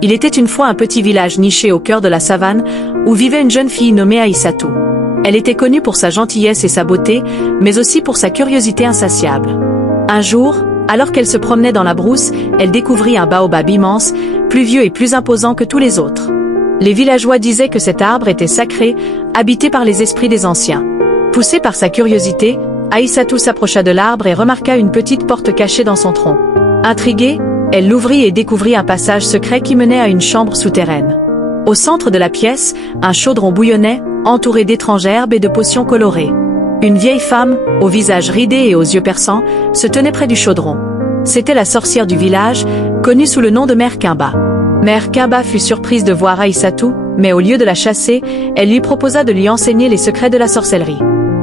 Il était une fois un petit village niché au cœur de la savane, où vivait une jeune fille nommée Aïssatou. Elle était connue pour sa gentillesse et sa beauté, mais aussi pour sa curiosité insatiable. Un jour, alors qu'elle se promenait dans la brousse, elle découvrit un baobab immense, plus vieux et plus imposant que tous les autres. Les villageois disaient que cet arbre était sacré, habité par les esprits des anciens. Poussée par sa curiosité, Aïssatou s'approcha de l'arbre et remarqua une petite porte cachée dans son tronc. Intriguée, elle l'ouvrit et découvrit un passage secret qui menait à une chambre souterraine. Au centre de la pièce, un chaudron bouillonnait, entouré d'étranges herbes et de potions colorées. Une vieille femme, au visage ridé et aux yeux perçants, se tenait près du chaudron. C'était la sorcière du village, connue sous le nom de Mère Kimba. Mère Kimba fut surprise de voir Aïssatou, mais au lieu de la chasser, elle lui proposa de lui enseigner les secrets de la sorcellerie.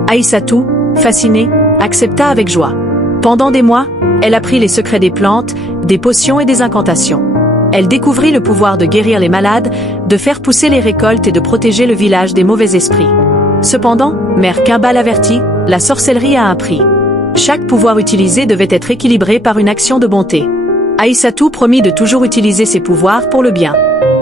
Aïssatou, fascinée, accepta avec joie. Pendant des mois, elle apprit les secrets des plantes, des potions et des incantations. Elle découvrit le pouvoir de guérir les malades, de faire pousser les récoltes et de protéger le village des mauvais esprits. Cependant, Mère Kimba l'avertit, la sorcellerie a un prix. Chaque pouvoir utilisé devait être équilibré par une action de bonté. Aïssatou promit de toujours utiliser ses pouvoirs pour le bien.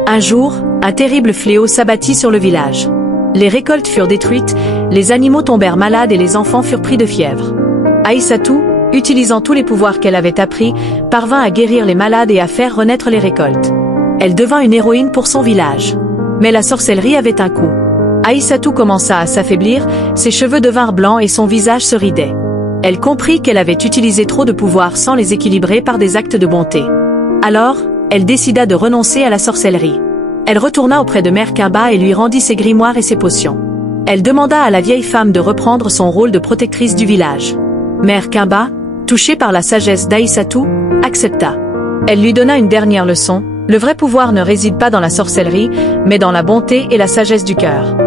Un jour, un terrible fléau s'abattit sur le village. Les récoltes furent détruites, les animaux tombèrent malades et les enfants furent pris de fièvre. Aïssatou, utilisant tous les pouvoirs qu'elle avait appris, parvint à guérir les malades et à faire renaître les récoltes. Elle devint une héroïne pour son village. Mais la sorcellerie avait un coût. Aïssatou commença à s'affaiblir, ses cheveux devinrent blancs et son visage se ridait. Elle comprit qu'elle avait utilisé trop de pouvoirs sans les équilibrer par des actes de bonté. Alors, elle décida de renoncer à la sorcellerie. Elle retourna auprès de Mère Kimba et lui rendit ses grimoires et ses potions. Elle demanda à la vieille femme de reprendre son rôle de protectrice du village. Mère Kimba, touchée par la sagesse d'Aïssatou, accepta. Elle lui donna une dernière leçon, le vrai pouvoir ne réside pas dans la sorcellerie, mais dans la bonté et la sagesse du cœur.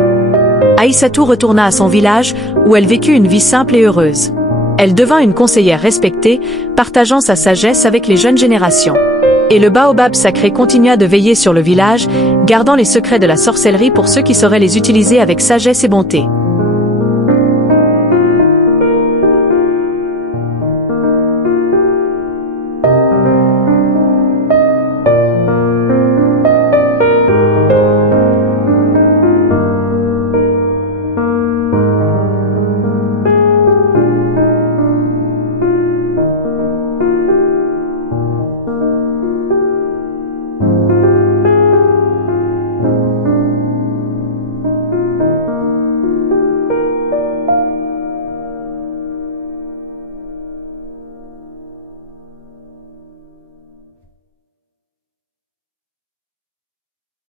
Aïssatou retourna à son village, où elle vécut une vie simple et heureuse. Elle devint une conseillère respectée, partageant sa sagesse avec les jeunes générations. Et le baobab sacré continua de veiller sur le village, gardant les secrets de la sorcellerie pour ceux qui sauraient les utiliser avec sagesse et bonté.